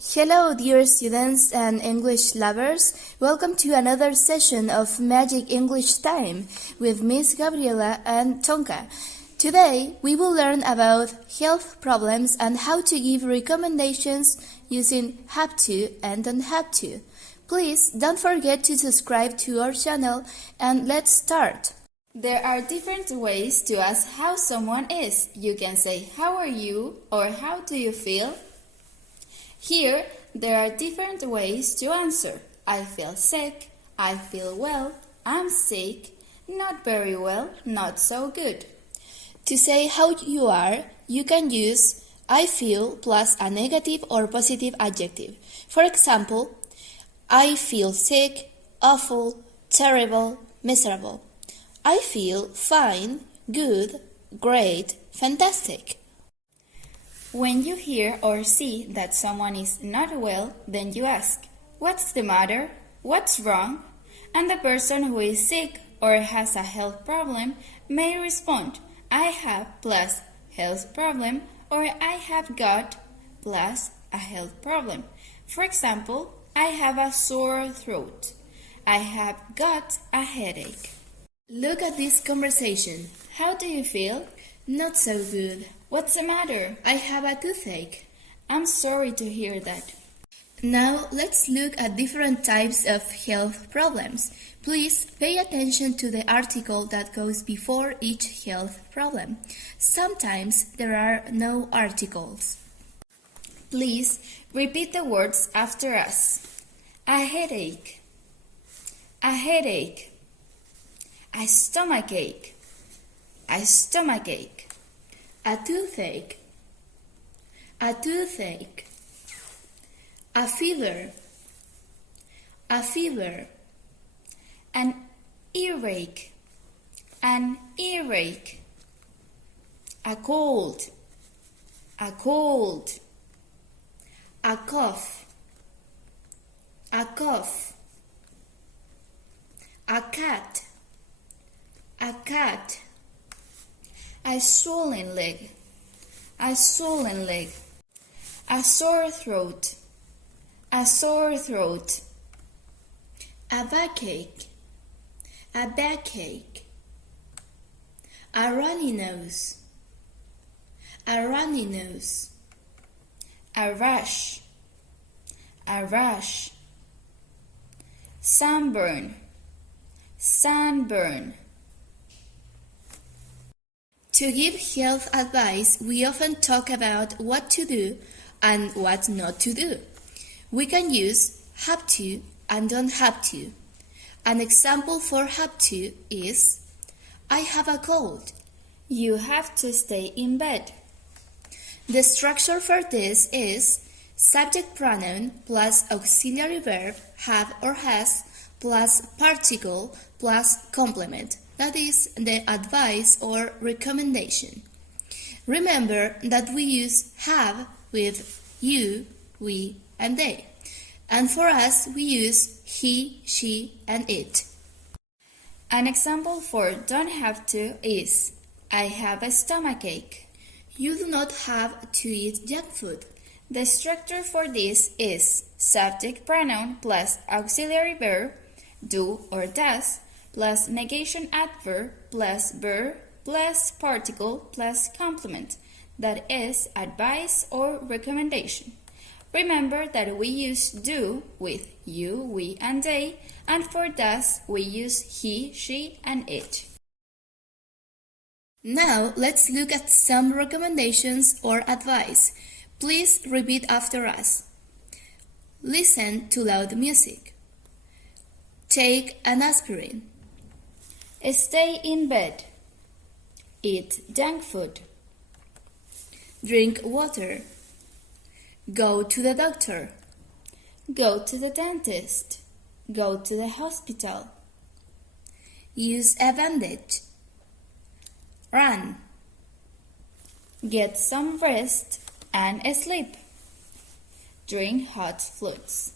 Hello, dear students and English lovers. Welcome to another session of Magic English Time with Miss Gabriela and Tonka. Today, we will learn about health problems and how to give recommendations using have to and don't have to. Please don't forget to subscribe to our channel and let's start. There are different ways to ask how someone is. You can say, "How are you?" or "How do you feel?" Here, there are different ways to answer. I feel sick, I feel well, I'm sick, not very well, not so good. To say how you are, you can use I feel plus a negative or positive adjective. For example, I feel sick, awful, terrible, miserable. I feel fine, good, great, fantastic. When you hear or see that someone is not well, then you ask, "What's the matter? What's wrong?" And the person who is sick or has a health problem may respond, "I have plus health problem," or "I have got plus a health problem." For example, "I have a sore throat." "I have got a headache." Look at this conversation. How do you feel? Not so good. What's the matter? I have a toothache. I'm sorry to hear that. Now let's look at different types of health problems. Please pay attention to the article that goes before each health problem. Sometimes there are no articles. Please repeat the words after us. A headache. A headache. A stomachache. A stomachache. A toothache. A toothache. A fever. A fever. An earache. An earache. A cold. A cold. A cough. A cough. A cat. A cat. A swollen leg. A swollen leg. A sore throat. A sore throat. A backache. A backache. A runny nose. A runny nose. A rash. A rash. Sunburn. Sunburn. To give health advice, we often talk about what to do and what not to do. We can use have to and don't have to. An example for have to is, "I have a cold." You have to stay in bed. The structure for this is subject pronoun plus auxiliary verb have or has plus particle plus complement. That is the advice or recommendation. Remember that we use have with you, we, and they. And for us, we use he, she, and it. An example for don't have to is, "I have a stomachache." You do not have to eat junk food. The structure for this is subject pronoun plus auxiliary verb, do or does, plus negation adverb plus verb plus particle plus complement, that is advice or recommendation. Remember that we use do with you, we, and they, and for does we use he, she, and it. Now let's look at some recommendations or advice. Please repeat after us. Listen to loud music. Take an aspirin. Stay in bed. Eat junk food. Drink water. Go to the doctor. Go to the dentist. Go to the hospital. Use a bandage. Run. Get some rest and sleep. Drink hot fluids.